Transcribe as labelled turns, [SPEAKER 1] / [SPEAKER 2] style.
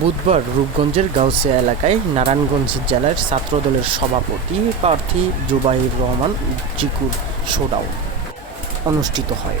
[SPEAKER 1] বুধবার রূপগঞ্জের গাউসিয়া এলাকায় নারায়ণগঞ্জ জেলার ছাত্রদলের সভাপতি প্রার্থী জুবাইর রহমান জিকুর শোডাউন অনুষ্ঠিত হয়